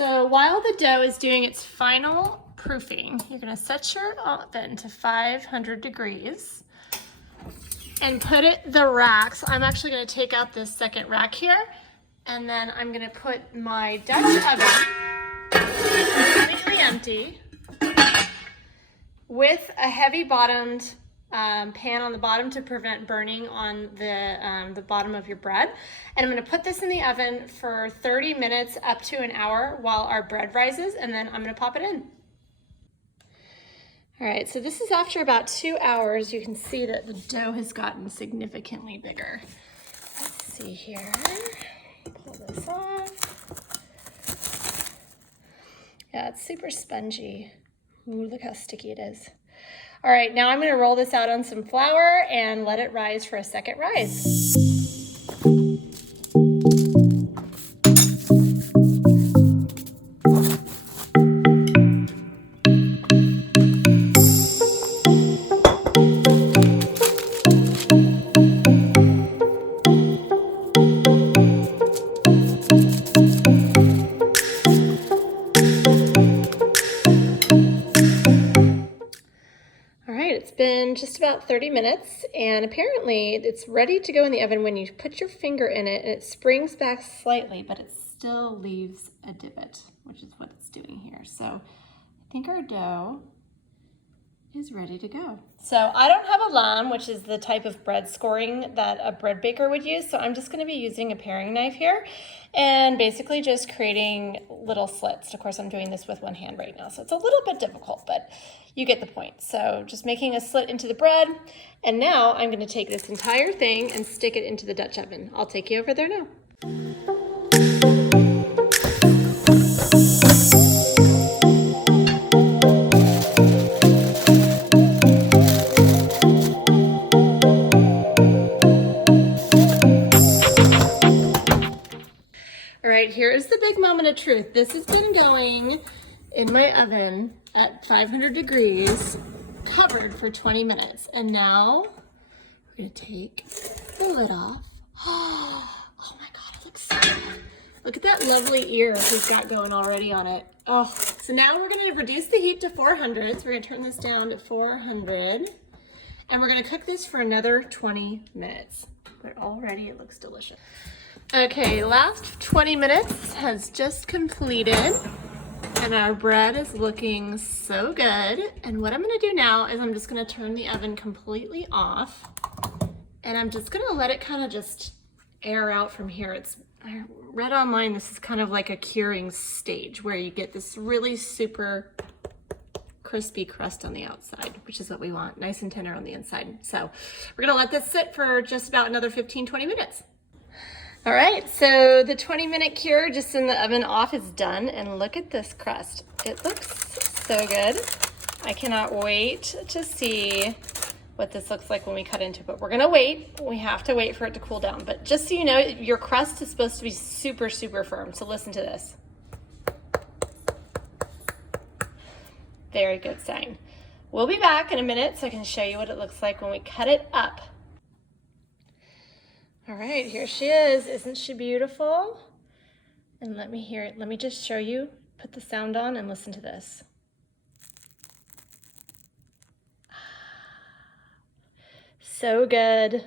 So while the dough is doing its final proofing, you're gonna set your oven to 500 degrees and put the racks. I'm actually gonna take out this second rack here, and then I'm gonna put my Dutch oven completely empty with a heavy bottomed pan on the bottom to prevent burning on the bottom of your bread. And I'm gonna put this in the oven for 30 minutes up to an hour while our bread rises, and then I'm gonna pop it in. All right, so this is after about 2 hours. You can see that the dough has gotten significantly bigger. Let's see here, pull this off. Yeah, it's super spongy. Ooh, look how sticky it is. All right, now I'm gonna roll this out on some flour and let it rise for a second rise. It's been just about 30 minutes, and apparently it's ready to go in the oven when you put your finger in it, and it springs back slightly, but it still leaves a divot, which is what it's doing here. So I think our dough is ready to go. So I don't have a lame, which is the type of bread scoring that a bread baker would use, so I'm just going to be using a paring knife here and basically just creating little slits. Of course, I'm doing this with one hand right now, so it's a little bit difficult, but you get the point. So just making a slit into the bread, and now I'm going to take this entire thing and stick it into the Dutch oven. I'll take you over there now. All right, here's the big moment of truth. This has been going in my oven at 500 degrees, covered for 20 minutes. And now we're gonna take the lid off. Oh my God, it looks so good. Look at that lovely ear we've got going already on it. Oh, so now we're gonna reduce the heat to 400. So we're gonna turn this down to 400. And we're gonna cook this for another 20 minutes. But already it looks delicious. Okay, last 20 minutes has just completed, and our bread is looking so good. And what I'm gonna do now is I'm just gonna turn the oven completely off, and I'm just gonna let it kind of just air out from here. I read online, this is kind of like a curing stage where you get this really super crispy crust on the outside, which is what we want, nice and tender on the inside. So we're gonna let this sit for just about another 15-20 minutes. All right, so the 20-minute cure just in the oven off is done, and look at this crust. It looks so good. I cannot wait to see what this looks like when we cut into it. But we're gonna wait. We have to wait for it to cool down. But just so you know, your crust is supposed to be super, super firm. So listen to this. Very good sign. We'll be back in a minute so I can show you what it looks like when we cut it up. All right, here she is. Isn't she beautiful? And let me hear it. Let me just show you. Put the sound on and listen to this. So good.